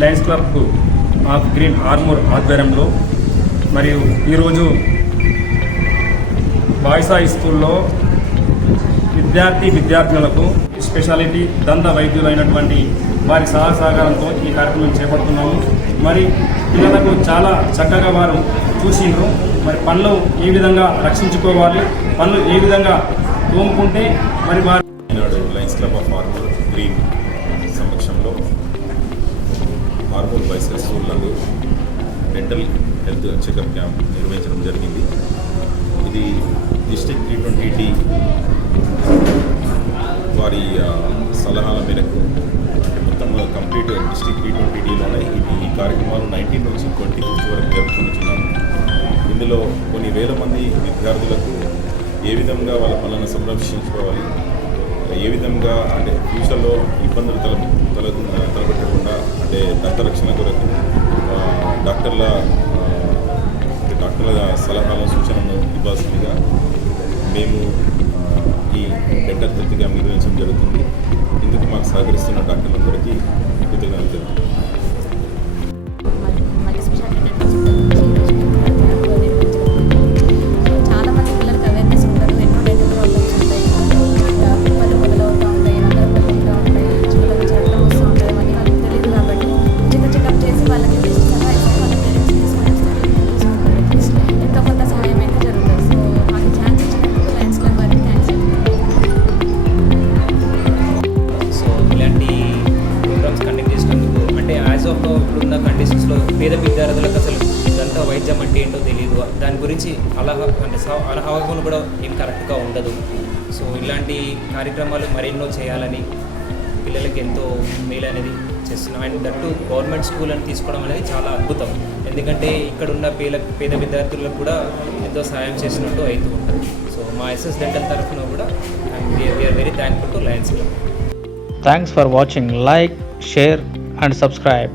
Lions club of green Armoor ఆధ్వర్యంలో మరియు ఈరోజు బాయ్స్ హై స్కూల్లో విద్యార్థులకు స్పెషాలిటీ దంత వైద్యులైనటువంటి వారి సహకారంతో ఈ కార్యక్రమం చేపడుతున్నాము. మరి పిల్లలకు చాలా చక్కగా వారు చూసిండ్రు. మరి పళ్ళు ఏ విధంగా రక్షించుకోవాలి, పళ్ళు ఏ విధంగా తోముకుంటే మరి వారు Lions club of Armoor green సమక్షంలో ఆర్మూర్ బాయ్స్ హై స్కూల్ నందు డెంటల్ హెల్త్ చెకప్ క్యాంప్ నిర్వహించడం జరిగింది. ఇది డిస్ట్రిక్ట్ 320D వారి సలహాల మేరకు మొత్తం కంప్లీట్ డిస్ట్రిక్ట్ 320Dలోనే ఈ కార్యక్రమాలు 19 నుంచి 25 వరకు జరుపుకుంటున్నాము. ఇందులో కొన్ని వేల మంది విద్యార్థులకు ఏ విధంగా వాళ్ళ పనులను సంరక్షించుకోవాలి, ఏ విధంగా అంటే ఫ్యూచర్లో ఇబ్బందులు తలపెట్టకుండా అంటే దంతరక్షణ కొరకు డాక్టర్ల సలహాలను సూచనలను ఇవ్వాల్సిందిగా మేము ఈ డెంటల్ హెల్త్ క్యాంప్ నిర్వహించడం జరుగుతుంది. ఇందుకు మాకు సహకరిస్తున్న డాక్టర్లందరికీ కృతజ్ఞతలు తెలుపుతున్నాను. ఇప్పుడున్న కండిషన్స్లో పేద విద్యార్థులకు అసలు దంత వైద్యం అంటే ఏంటో తెలియదు. దాని గురించి అవగాహన కూడా ఏం కరెక్ట్గా ఉండదు. సో ఇలాంటి కార్యక్రమాలు మరెన్నో చేయాలని పిల్లలకి ఎంతో మేలు అనేది చేస్తున్నాం. అండ్ దట్టు గవర్నమెంట్ స్కూల్ అని తీసుకోవడం అనేది చాలా అద్భుతం. ఎందుకంటే ఇక్కడున్న పేద విద్యార్థులకు కూడా ఎంతో సాయం చేసినట్టు అవుతూ ఉంటుంది. సో మా ఎస్ఎస్ డెంటల్ తరఫున కూడా we are very thankful to Lions Club. Thanks for watching. Like, share and subscribe.